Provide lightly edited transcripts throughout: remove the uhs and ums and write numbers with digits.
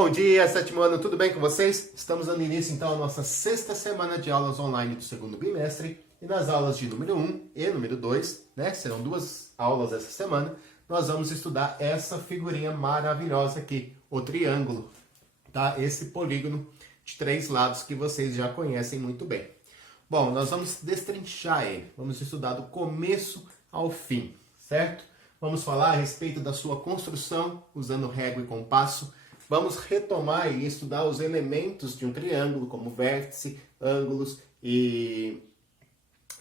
Bom dia, sétimo ano, tudo bem com vocês? Estamos dando início então à nossa sexta semana de aulas online do segundo bimestre. E nas aulas de número 1 e número 2, né, serão duas aulas essa semana, nós vamos estudar essa figurinha maravilhosa aqui, o triângulo, tá? Esse polígono de 3 lados que vocês já conhecem muito bem. Bom, nós vamos destrinchar ele, vamos estudar do começo ao fim, certo? Vamos falar a respeito da sua construção, usando régua e compasso. Vamos retomar e estudar os elementos de um triângulo, como vértice, ângulos e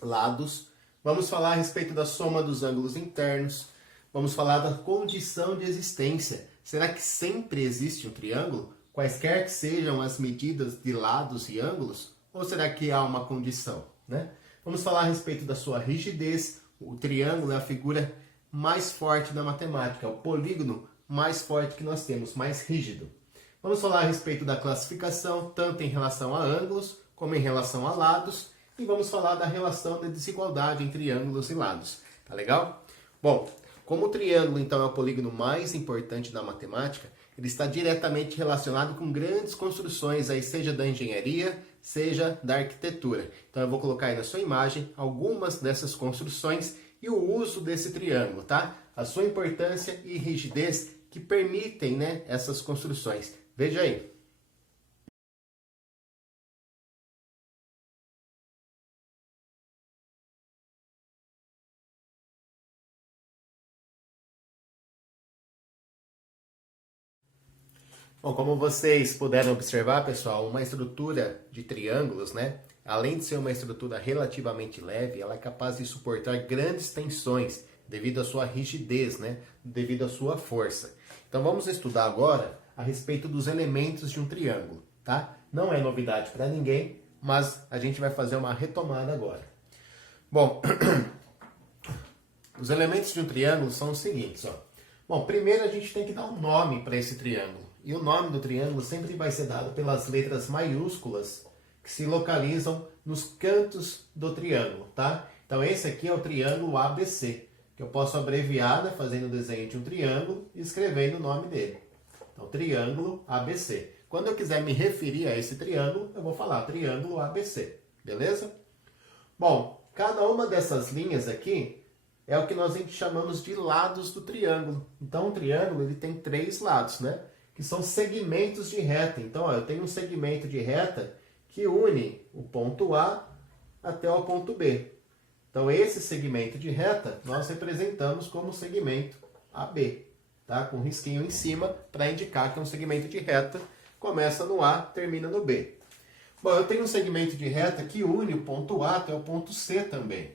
lados. Vamos falar a respeito da soma dos ângulos internos. Vamos falar da condição de existência. Será que sempre existe um triângulo? Quaisquer que sejam as medidas de lados e ângulos? Ou será que há uma condição, né? Vamos falar a respeito da sua rigidez. O triângulo é a figura mais forte da matemática, é o polígono mais forte que nós temos, mais rígido. Vamos falar a respeito da classificação, tanto em relação a ângulos, como em relação a lados, e vamos falar da relação da desigualdade entre ângulos e lados. Tá legal? Bom, como o triângulo, então, é o polígono mais importante da matemática, ele está diretamente relacionado com grandes construções, aí, seja da engenharia, seja da arquitetura. Então, eu vou colocar aí na sua imagem algumas dessas construções e o uso desse triângulo, tá? A sua importância e rigidez que permitem, né, essas construções. Veja aí. Bom, como vocês puderam observar, pessoal, uma estrutura de triângulos, né? Além de ser uma estrutura relativamente leve, ela é capaz de suportar grandes tensões devido à sua rigidez, né? Devido à sua força. Então vamos estudar agora a respeito dos elementos de um triângulo, tá? Não é novidade para ninguém, mas a gente vai fazer uma retomada agora. Bom, os elementos de um triângulo são os seguintes, ó. Bom, primeiro a gente tem que dar um nome para esse triângulo. E o nome do triângulo sempre vai ser dado pelas letras maiúsculas que se localizam nos cantos do triângulo, tá? Então esse aqui é o triângulo ABC, que eu posso abreviar, né, fazendo o desenho de um triângulo e escrevendo o nome dele. Então, triângulo ABC. Quando eu quiser me referir a esse triângulo, eu vou falar triângulo ABC, beleza? Bom, cada uma dessas linhas aqui é o que nós chamamos de lados do triângulo. Então, o triângulo ele tem 3 lados, né? Que são segmentos de reta. Então, ó, eu tenho um segmento de reta que une o ponto A até o ponto B. Então, esse segmento de reta nós representamos como segmento AB, tá? Com um risquinho em cima para indicar que é um segmento de reta, começa no A, termina no B. Bom, eu tenho um segmento de reta que une o ponto A até o ponto C também.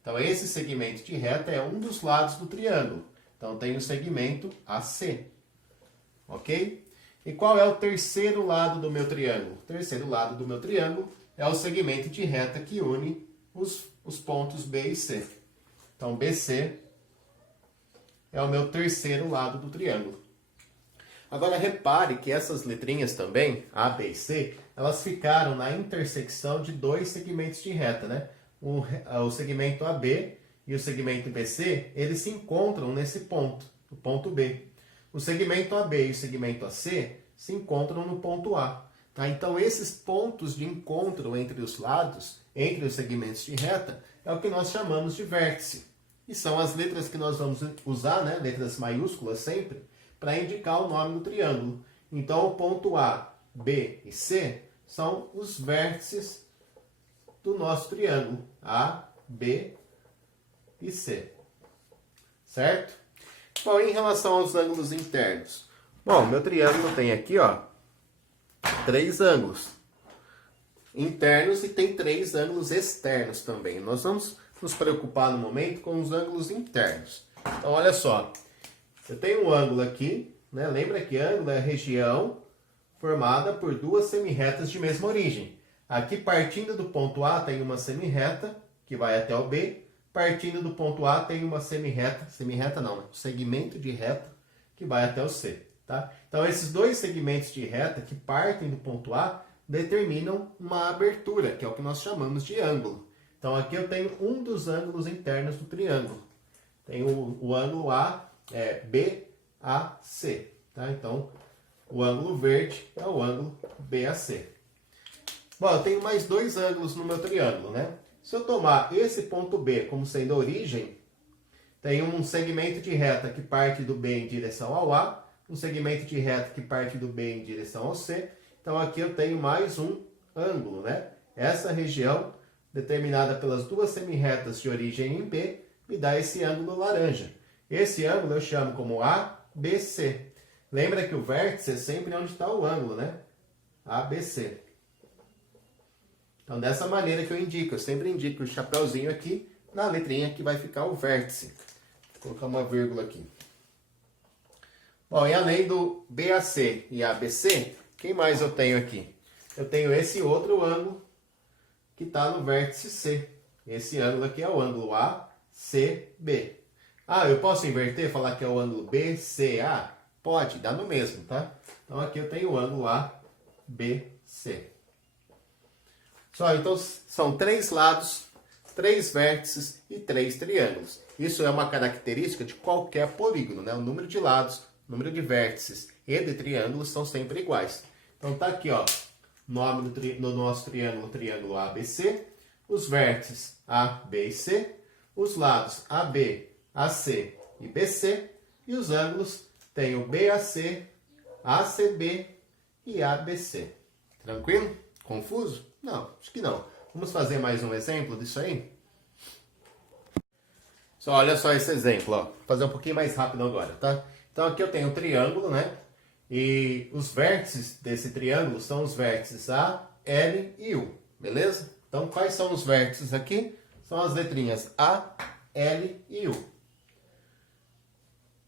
Então, esse segmento de reta é um dos lados do triângulo. Então, tem o segmento AC. Ok? E qual é o terceiro lado do meu triângulo? O terceiro lado do meu triângulo é o segmento de reta que une os pontos B e C. Então, BC é o meu terceiro lado do triângulo. Agora, repare que essas letrinhas também, A, B e C, elas ficaram na intersecção de 2 segmentos de reta, né? O segmento AB e o segmento BC, eles se encontram nesse ponto, no ponto B. O segmento AB e o segmento AC se encontram no ponto A. Tá? Então, esses pontos de encontro entre os lados, entre os segmentos de reta, é o que nós chamamos de vértice. E são as letras que nós vamos usar, né? Letras maiúsculas sempre, para indicar o nome do triângulo. Então, o ponto A, B e C são os vértices do nosso triângulo. A, B e C. Certo? Bom, em relação aos ângulos internos. Bom, meu triângulo tem aqui, ó, 3 ângulos internos e tem 3 ângulos externos também. Nós vamos nos preocupar no momento com os ângulos internos. Então, olha só. Eu tenho um ângulo aqui, né? Lembra que ângulo é a região formada por 2 semirretas de mesma origem. Aqui, partindo do ponto A, tem uma semirreta que vai até o B. Partindo do ponto A, tem uma semirreta não, né? Segmento de reta que vai até o C. Tá? Então, esses 2 segmentos de reta que partem do ponto A determinam uma abertura, que é o que nós chamamos de ângulo. Então, aqui eu tenho um dos ângulos internos do triângulo. Tem o ângulo BAC. Tá? Então, O ângulo verde é o ângulo BAC. Bom, eu tenho mais dois ângulos no meu triângulo, né? Se eu tomar esse ponto B como sendo a origem, tem um segmento de reta que parte do B em direção ao A, um segmento de reta que parte do B em direção ao C. Então, aqui eu tenho mais um ângulo, né? Essa região, determinada pelas duas semirretas de origem em B, me dá esse ângulo laranja. Esse ângulo eu chamo como ABC. Lembra que o vértice é sempre onde está o ângulo, né? ABC. Então, dessa maneira que eu indico, eu sempre indico o chapéuzinho aqui na letrinha que vai ficar o vértice. Vou colocar uma vírgula aqui. Bom, e além do BAC e ABC, quem mais eu tenho aqui? Eu tenho esse outro ângulo que está no vértice C. Esse ângulo aqui é o ângulo ACB. Ah, eu posso inverter, falar que é o ângulo BCA? Pode, dá no mesmo, tá? Então aqui eu tenho o ângulo ABC. Só, então são 3 lados, 3 vértices e 3 triângulos. Isso é uma característica de qualquer polígono, né? O número de lados, o número de vértices e de triângulos são sempre iguais. Então tá aqui, ó, o nome do nosso triângulo, triângulo ABC, os vértices A, B e C, os lados AB, AC e BC, e os ângulos tem o BAC, ACB e ABC. Tranquilo? Confuso? Não, acho que não. Vamos fazer mais um exemplo disso aí? Olha só esse exemplo, ó. Vou fazer um pouquinho mais rápido agora, tá? Então aqui eu tenho um triângulo, né? E os vértices desse triângulo são os vértices A, L e U, beleza? Então quais são os vértices aqui? São as letrinhas A, L e U.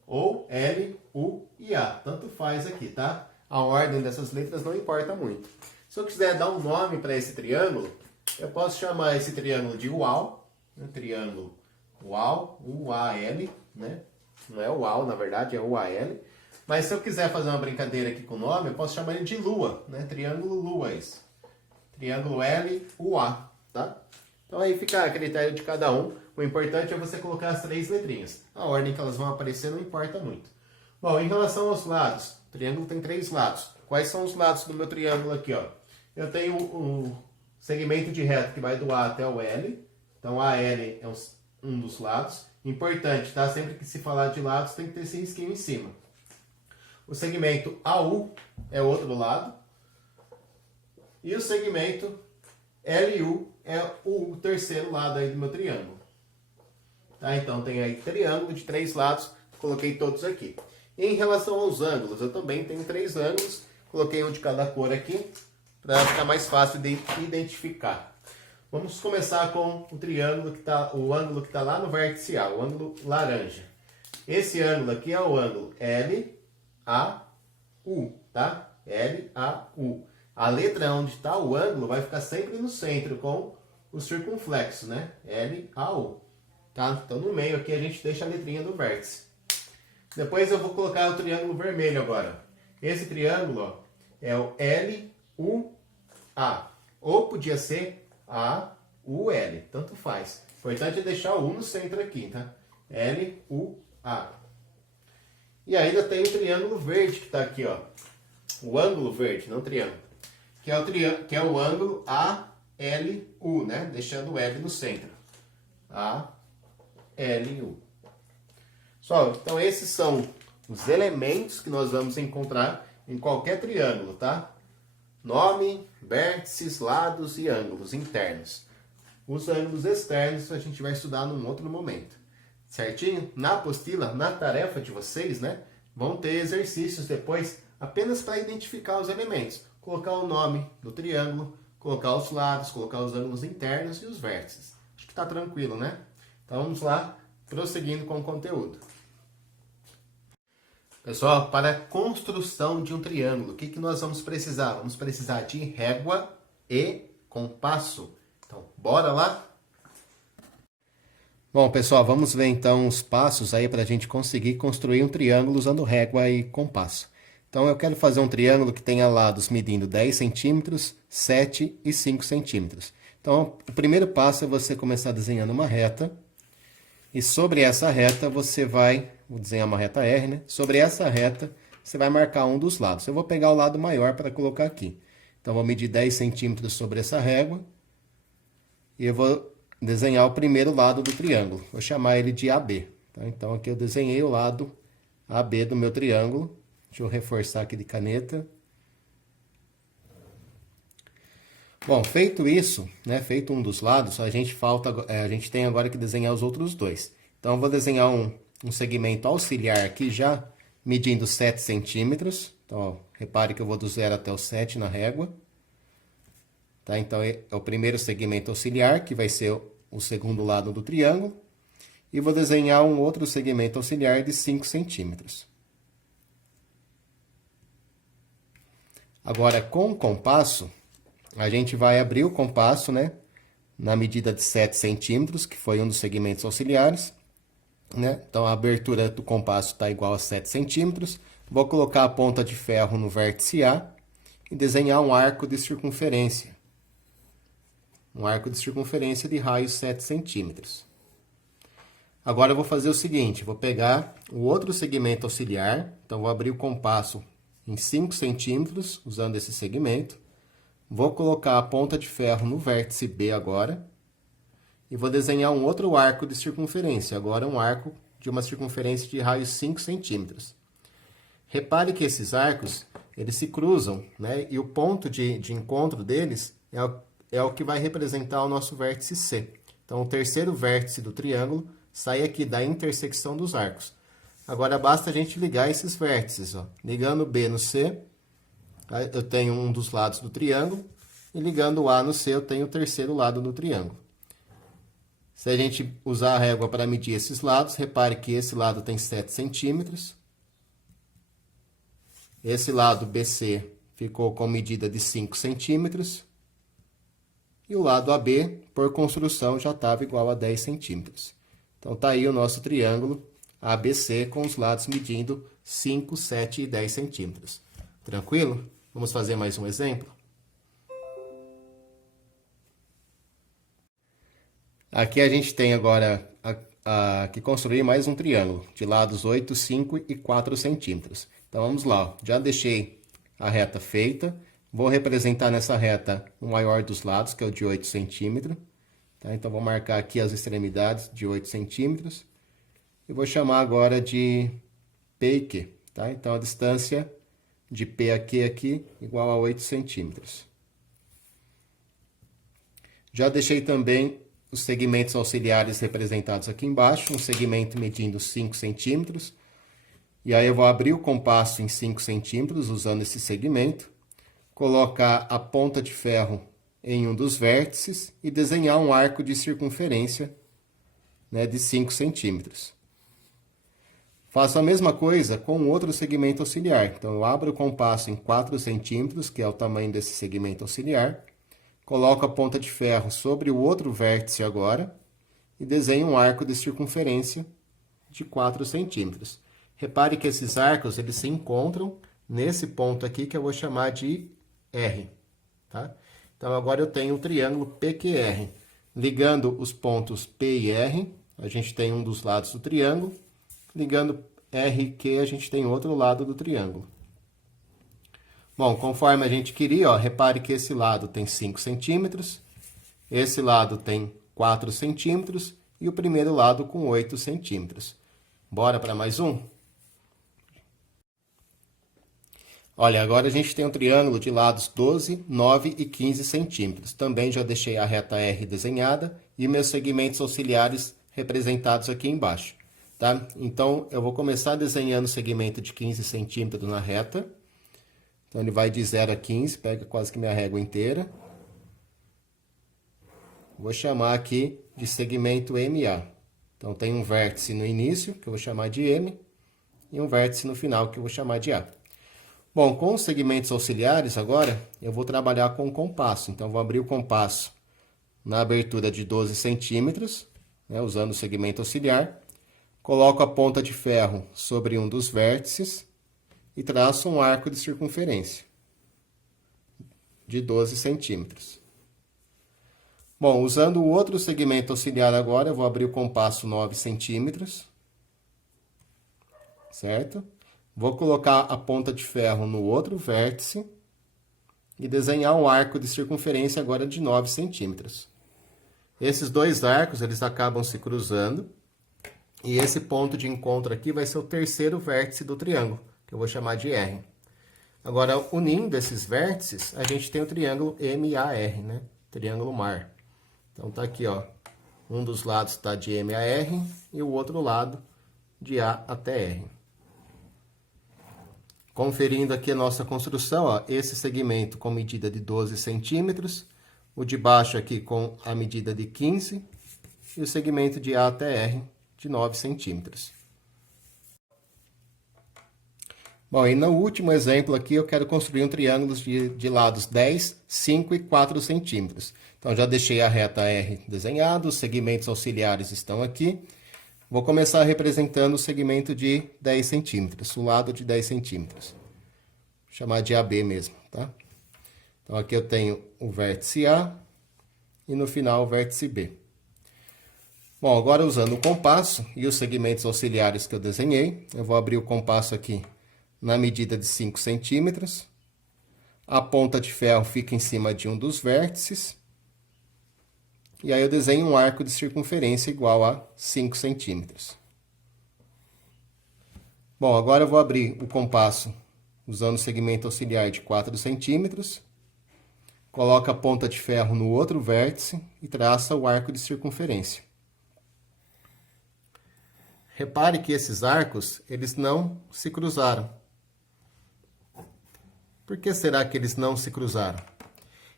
Ou L, U e A, tanto faz aqui, tá? A ordem dessas letras não importa muito. Se eu quiser dar um nome para esse triângulo, eu posso chamar esse triângulo de UAL, né? Triângulo UAL, UAL, né? Não é UAL, na verdade, é UAL. Mas se eu quiser fazer uma brincadeira aqui com o nome, eu posso chamar ele de Lua, né? Triângulo Lua, isso. Triângulo LUA, tá? Então aí fica a critério de cada um. O importante é você colocar as 3 letrinhas. A ordem que elas vão aparecer não importa muito. Bom, em relação aos lados, o triângulo tem 3 lados. Quais são os lados do meu triângulo aqui, ó? Eu tenho um segmento de reta que vai do A até o L. Então, AL é um dos lados. Importante, tá? Sempre que se falar de lados, tem que ter esse risquinho em cima. O segmento AU é o outro lado. E o segmento LU é o terceiro lado aí do meu triângulo. Tá? Então, tem aí triângulo de 3 lados. Coloquei todos aqui. E em relação aos ângulos, eu também tenho 3 ângulos. Coloquei um de cada cor aqui, para ficar mais fácil de identificar. Vamos começar com o triângulo o ângulo que está lá no vértice A, o ângulo laranja. Esse ângulo aqui é o ângulo LAU, tá? LAU. A letra onde está o ângulo vai ficar sempre no centro com o circunflexo, né? LAU. Tá? Então no meio aqui a gente deixa a letrinha do vértice. Depois eu vou colocar o triângulo vermelho agora. Esse triângulo, ó, é o LUA. Ou podia ser AUL, tanto faz. O importante é deixar o U no centro aqui, tá? LUA. E ainda tem o triângulo verde que está aqui, ó. O ângulo verde, não triângulo. Que é o ângulo ALU, né? Deixando o L no centro. ALU. Pessoal, então esses são os elementos que nós vamos encontrar em qualquer triângulo, tá? Nome, vértices, lados e ângulos internos. Os ângulos externos a gente vai estudar num outro momento. Certinho? Na apostila, na tarefa de vocês, né? Vão ter exercícios depois apenas para identificar os elementos. Colocar o nome do triângulo, colocar os lados, colocar os ângulos internos e os vértices. Acho que tá tranquilo, né? Então vamos lá, prosseguindo com o conteúdo. Pessoal, para a construção de um triângulo, o que nós vamos precisar? Vamos precisar de régua e compasso. Então, bora lá? Bom, pessoal, vamos ver então os passos aí para a gente conseguir construir um triângulo usando régua e compasso. Então, eu quero fazer um triângulo que tenha lados medindo 10 centímetros, 7 e 5 centímetros. Então, o primeiro passo é você começar desenhando uma reta. E sobre essa reta você vai, vou desenhar uma reta R, né? Sobre essa reta você vai marcar um dos lados. Eu vou pegar o lado maior para colocar aqui. Então, vou medir 10 centímetros sobre essa régua. E eu vou desenhar o primeiro lado do triângulo. Vou chamar ele de AB. Tá? Então, aqui eu desenhei o lado AB do meu triângulo. Deixa eu reforçar aqui de caneta. Bom, feito isso, né, feito um dos lados, a gente tem agora que desenhar os outros dois. Então, eu vou desenhar um segmento auxiliar aqui já, medindo 7 centímetros. Então, ó, repare que eu vou do 0 até o 7 na régua. Tá? Então, é o primeiro segmento auxiliar, que vai ser o segundo lado do triângulo. E vou desenhar um outro segmento auxiliar de 5 centímetros. Agora, com o compasso, a gente vai abrir o compasso, né, na medida de 7 centímetros, que foi um dos segmentos auxiliares. Né? Então, a abertura do compasso está igual a 7 centímetros. Vou colocar a ponta de ferro no vértice A e desenhar um arco de circunferência. Um arco de circunferência de raio 7 centímetros. Agora, eu vou fazer o seguinte, vou pegar o outro segmento auxiliar. Então, vou abrir o compasso em 5 centímetros, usando esse segmento. Vou colocar a ponta de ferro no vértice B agora. E vou desenhar um outro arco de circunferência. Agora um arco de uma circunferência de raio 5 centímetros. Repare que esses arcos, eles se cruzam, né? E o ponto de encontro deles é o que vai representar o nosso vértice C. Então, o terceiro vértice do triângulo sai aqui da intersecção dos arcos. Agora, basta a gente ligar esses vértices. Ó. Ligando B no C, eu tenho um dos lados do triângulo, e ligando o A no C, eu tenho o terceiro lado do triângulo. Se a gente usar a régua para medir esses lados, repare que esse lado tem 7 centímetros. Esse lado BC ficou com medida de 5 centímetros. E o lado AB, por construção, já estava igual a 10 centímetros. Então, está aí o nosso triângulo ABC com os lados medindo 5, 7 e 10 centímetros. Tranquilo? Vamos fazer mais um exemplo? Aqui a gente tem agora que construir mais um triângulo de lados 8, 5 e 4 centímetros. Então vamos lá, já deixei a reta feita. Vou representar nessa reta o maior dos lados, que é o de 8 centímetros. Tá? Então vou marcar aqui as extremidades de 8 centímetros. E vou chamar agora de P e Q. Tá? Então a distância de P a Q aqui igual a 8 centímetros. Já deixei também os segmentos auxiliares representados aqui embaixo, um segmento medindo 5 centímetros. E aí eu vou abrir o compasso em 5 centímetros usando esse segmento, colocar a ponta de ferro em um dos vértices e desenhar um arco de circunferência, né, de 5 centímetros. Faço a mesma coisa com outro segmento auxiliar. Então, eu abro o compasso em 4 centímetros, que é o tamanho desse segmento auxiliar. Coloco a ponta de ferro sobre o outro vértice agora e desenho um arco de circunferência de 4 centímetros. Repare que esses arcos eles se encontram nesse ponto aqui que eu vou chamar de R. Tá? Então, agora eu tenho o triângulo PQR. Ligando os pontos P e R, a gente tem um dos lados do triângulo. Ligando R e Q, a gente tem outro lado do triângulo. Bom, conforme a gente queria, ó, repare que esse lado tem 5 centímetros, esse lado tem 4 centímetros e o primeiro lado com 8 centímetros. Bora para mais um? Olha, agora a gente tem um triângulo de lados 12, 9 e 15 centímetros. Também já deixei a reta R desenhada e meus segmentos auxiliares representados aqui embaixo. Tá? Então, eu vou começar desenhando o segmento de 15 centímetros na reta. Então, ele vai de 0 a 15, pega quase que minha régua inteira. Vou chamar aqui de segmento MA. Então, tem um vértice no início, que eu vou chamar de M, e um vértice no final, que eu vou chamar de A. Bom, com os segmentos auxiliares, agora, eu vou trabalhar com o compasso. Então, vou abrir o compasso na abertura de 12 centímetros, né, usando o segmento auxiliar. Coloco a ponta de ferro sobre um dos vértices e traço um arco de circunferência de 12 centímetros. Bom, usando o outro segmento auxiliar agora, eu vou abrir o compasso 9 centímetros, certo? Vou colocar a ponta de ferro no outro vértice e desenhar um arco de circunferência agora de 9 centímetros. Esses dois arcos, eles acabam se cruzando. E esse ponto de encontro aqui vai ser o terceiro vértice do triângulo, que eu vou chamar de R. Agora, unindo esses vértices, a gente tem o triângulo MAR, né? Triângulo mar. Então, tá aqui, ó. Um dos lados está de M a R e o outro lado de A até R. Conferindo aqui a nossa construção, ó, esse segmento com medida de 12 centímetros, o de baixo aqui com a medida de 15 e o segmento de A até R de 9 centímetros. Bom, e no último exemplo aqui eu quero construir um triângulo de lados 10, 5 e 4 centímetros. Então já deixei a reta R desenhada, os segmentos auxiliares estão aqui. Vou começar representando o segmento de 10 centímetros, o lado de 10 centímetros. Vou chamar de AB mesmo, tá? Então aqui eu tenho o vértice A e no final o vértice B. Bom, agora usando o compasso e os segmentos auxiliares que eu desenhei, eu vou abrir o compasso aqui na medida de 5 centímetros. A ponta de ferro fica em cima de um dos vértices. E aí eu desenho um arco de circunferência igual a 5 centímetros. Bom, agora eu vou abrir o compasso usando o segmento auxiliar de 4 centímetros. Coloco a ponta de ferro no outro vértice e traça o arco de circunferência. Repare que esses arcos, eles não se cruzaram. Por que será que eles não se cruzaram?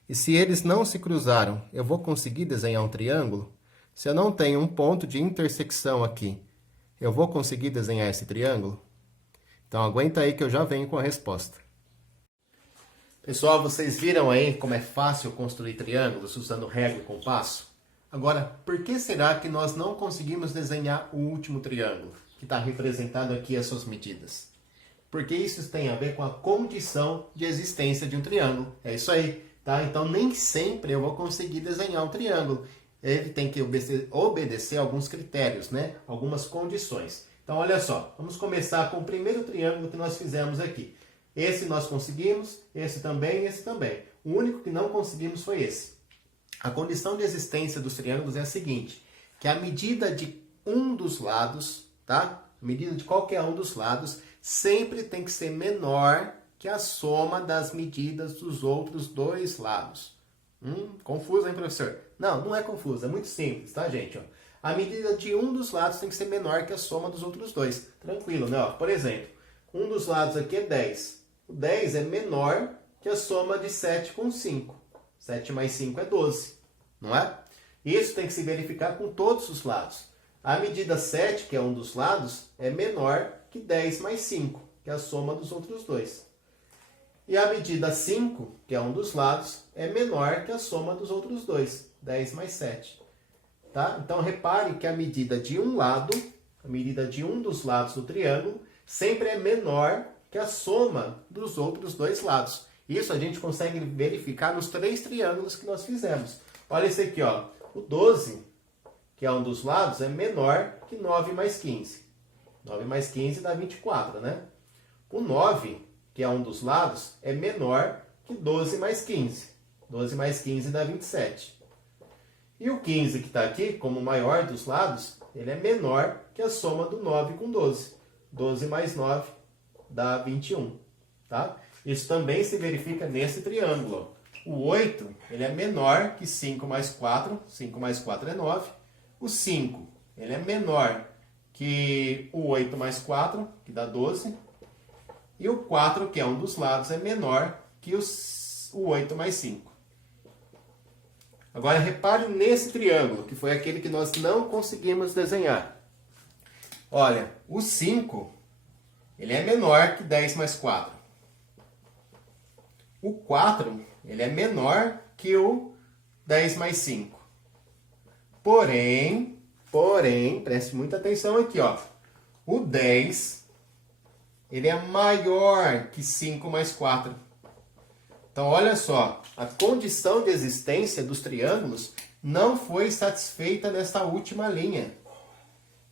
E se eles não se cruzaram, eu vou conseguir desenhar um triângulo? Se eu não tenho um ponto de intersecção aqui, eu vou conseguir desenhar esse triângulo? Então, aguenta aí que eu já venho com a resposta. Pessoal, vocês viram aí como é fácil construir triângulos usando régua e compasso? Agora, por que será que nós não conseguimos desenhar o último triângulo, que está representado aqui as suas medidas? Porque isso tem a ver com a condição de existência de um triângulo. É isso aí, tá? Então, nem sempre eu vou conseguir desenhar um triângulo. Ele tem que obedecer alguns critérios, né? Algumas condições. Então, olha só, vamos começar com o primeiro triângulo que nós fizemos aqui. Esse nós conseguimos, esse também e esse também. O único que não conseguimos foi esse. A condição de existência dos triângulos é a seguinte, que a medida de um dos lados, tá? A medida de qualquer um dos lados sempre tem que ser menor que a soma das medidas dos outros dois lados. Confuso, hein, professor? Não, não é confuso, é muito simples, tá, gente? Ó, a medida de um dos lados tem que ser menor que a soma dos outros dois. Tranquilo, né? Ó, por exemplo, um dos lados aqui é 10. O 10 é menor que a soma de 7 com 5. 7 mais 5 é 12, não é? Isso tem que se verificar com todos os lados. A medida 7, que é um dos lados, é menor que 10 mais 5, que é a soma dos outros dois. E a medida 5, que é um dos lados, é menor que a soma dos outros dois, 10 mais 7. Tá? Então, repare que a medida de um lado, a medida de um dos lados do triângulo, sempre é menor que a soma dos outros dois lados. Isso a gente consegue verificar nos 3 triângulos que nós fizemos. Olha esse aqui, ó. O 12, que é um dos lados, é menor que 9 mais 15. 9 mais 15 dá 24, né? O 9, que é um dos lados, é menor que 12 mais 15. 12 mais 15 dá 27. E o 15, que está aqui, como o maior dos lados, ele é menor que a soma do 9 com 12. 12 mais 9 dá 21, tá? Isso também se verifica nesse triângulo. O 8, ele é menor que 5 mais 4. 5 mais 4 é 9. O 5, ele é menor que o 8 mais 4, que dá 12. E o 4, que é um dos lados, é menor que o 8 mais 5. Agora, repare nesse triângulo, que foi aquele que nós não conseguimos desenhar. Olha, o 5, ele é menor que 10 mais 4. O 4, ele é menor que o 10 mais 5. Porém, preste muita atenção aqui, ó. O 10, ele é maior que 5 mais 4. Então, olha só, a condição de existência dos triângulos não foi satisfeita nesta última linha.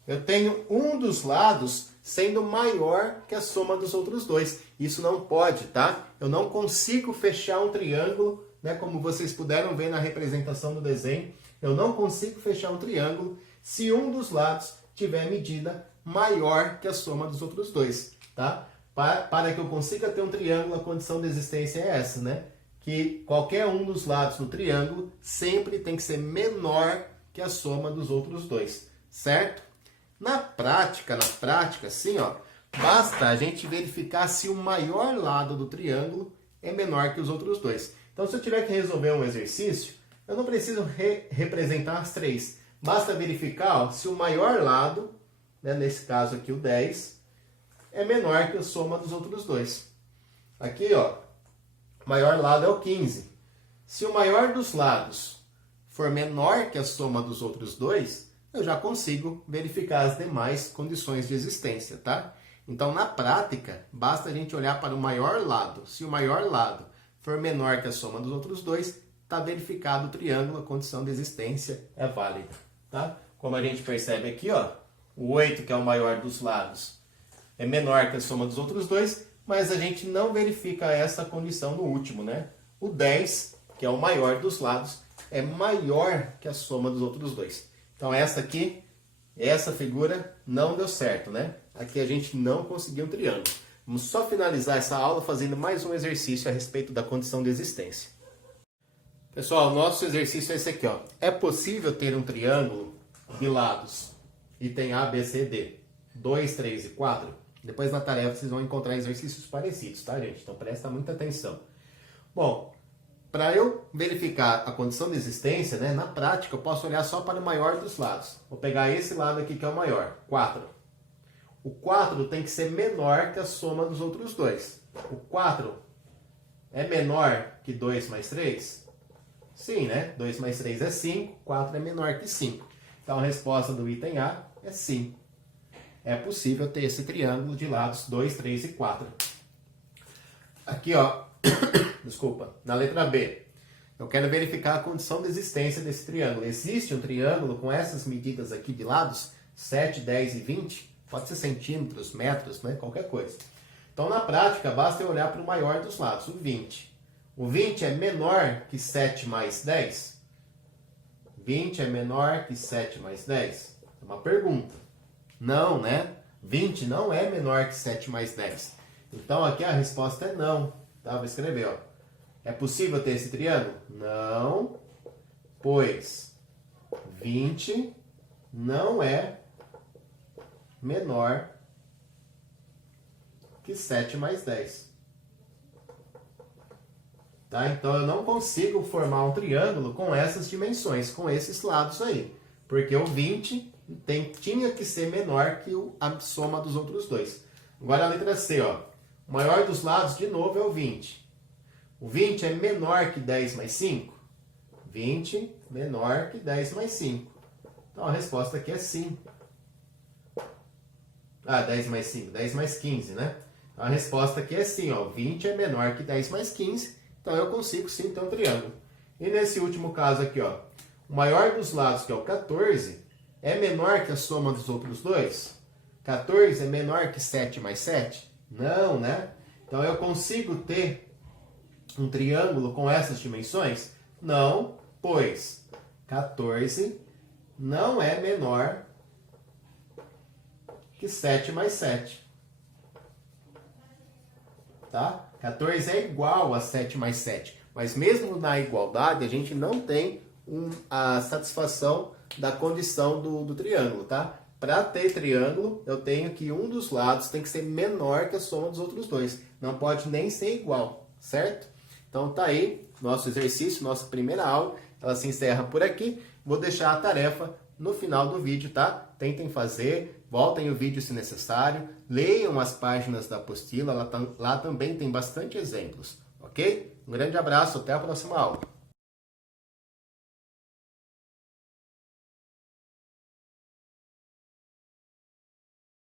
Eu tenho um dos lados sendo maior que a soma dos outros dois. Isso não pode, tá? Eu não consigo fechar um triângulo, né, como vocês puderam ver na representação do desenho, eu não consigo fechar um triângulo se um dos lados tiver medida maior que a soma dos outros dois, tá? Para que eu consiga ter um triângulo, a condição de existência é essa, né? Que qualquer um dos lados do triângulo sempre tem que ser menor que a soma dos outros dois, certo? Na prática, assim, ó, basta a gente verificar se o maior lado do triângulo é menor que os outros dois. Então, se eu tiver que resolver um exercício, eu não preciso representar as três. Basta verificar, ó, se o maior lado, né, nesse caso aqui o 10, é menor que a soma dos outros dois. Aqui, ó, o maior lado é o 15. Se o maior dos lados for menor que a soma dos outros dois, eu já consigo verificar as demais condições de existência, tá? Então, na prática, basta a gente olhar para o maior lado. Se o maior lado for menor que a soma dos outros dois, está verificado o triângulo, a condição de existência é válida, tá? Como a gente percebe aqui, ó, o 8, que é o maior dos lados, é menor que a soma dos outros dois, mas a gente não verifica essa condição no último, né? O 10, que é o maior dos lados, é maior que a soma dos outros dois. Então essa aqui, essa figura não deu certo, né? Aqui a gente não conseguiu um triângulo. Vamos só finalizar essa aula fazendo mais um exercício a respeito da condição de existência. Pessoal, nosso exercício é esse aqui, ó. É possível ter um triângulo de lados item A, B, C, D, 2, 3 e 4? Depois na tarefa vocês vão encontrar exercícios parecidos, tá, gente? Então presta muita atenção. Bom, para eu verificar a condição de existência, né, na prática eu posso olhar só para o maior dos lados. Vou pegar esse lado aqui que é o maior, 4. O 4 tem que ser menor que a soma dos outros dois. O 4 é menor que 2 mais 3? Sim, né? 2 mais 3 é 5, 4 é menor que 5. Então a resposta do item A é sim. É possível ter esse triângulo de lados 2, 3 e 4. Aqui, ó, desculpa, na letra B, eu quero verificar a condição de existência desse triângulo. Existe um triângulo com essas medidas aqui de lados, 7, 10 e 20? Pode ser centímetros, metros, né? Qualquer coisa. Então, na prática, basta eu olhar para o maior dos lados, o 20. O 20 é menor que 7 mais 10? 20 é menor que 7 mais 10? É uma pergunta. Não, né? 20 não é menor que 7 mais 10. Então, aqui a resposta é não. Tá? Vou escrever, ó. É possível ter esse triângulo? Não, pois 20 não é menor que 7 mais 10. Tá? Então, eu não consigo formar um triângulo com essas dimensões, com esses lados aí. Porque o 20 tinha que ser menor que a soma dos outros dois. Agora a letra C, ó. O maior dos lados, de novo, é o 20. O 20 é menor que 10 mais 5? 20 menor que 10 mais 5. Então a resposta aqui é sim. Ah, 10 mais 5, 10 mais 15, né? Então a resposta aqui é sim, ó. 20 é menor que 10 mais 15. Então eu consigo sim ter um triângulo. E nesse último caso aqui, ó. O maior dos lados, que é o 14, é menor que a soma dos outros dois? 14 é menor que 7 mais 7? Não, né? Então eu consigo ter um triângulo com essas dimensões? Não, pois 14 não é menor que 7 mais 7. Tá? 14 é igual a 7 mais 7. Mas mesmo na igualdade, a gente não tem a satisfação da condição do triângulo, tá? Para ter triângulo, eu tenho que um dos lados tem que ser menor que a soma dos outros dois. Não pode nem ser igual, certo? Então tá aí nosso exercício, nossa primeira aula. Ela se encerra por aqui. Vou deixar a tarefa no final do vídeo, tá? Tentem fazer, voltem o vídeo se necessário, leiam as páginas da apostila, lá também tem bastante exemplos, ok? Um grande abraço, até a próxima aula.